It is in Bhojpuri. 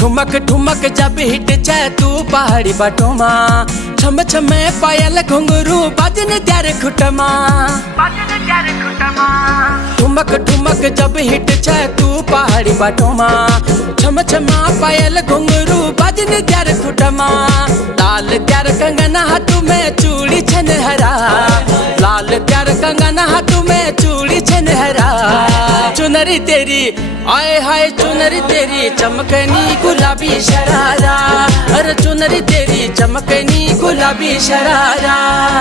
ठुमक ठुमक जब हिट जाए तू पहाड़ी बाटोमा, छम छमे पायल घुंघरू बाजन त्यार खुटमा। ठुमक ठुमक जब हिट जाए तू पहाड़ी बाटोमा, छम छमा पायल घुंघरू बाजन त्यार खुटमा। लाल त्यार कंगना हाथ में चूड़ी छनहरा, लाल त्यार कंगना हाथ में चूड़ी छनहरा। चुनरी तेरी आए हाय चुनरी तेरी चमकनी गुलाबी शरारा, अरे चुनरी तेरी चमकनी गुलाबी शरारा।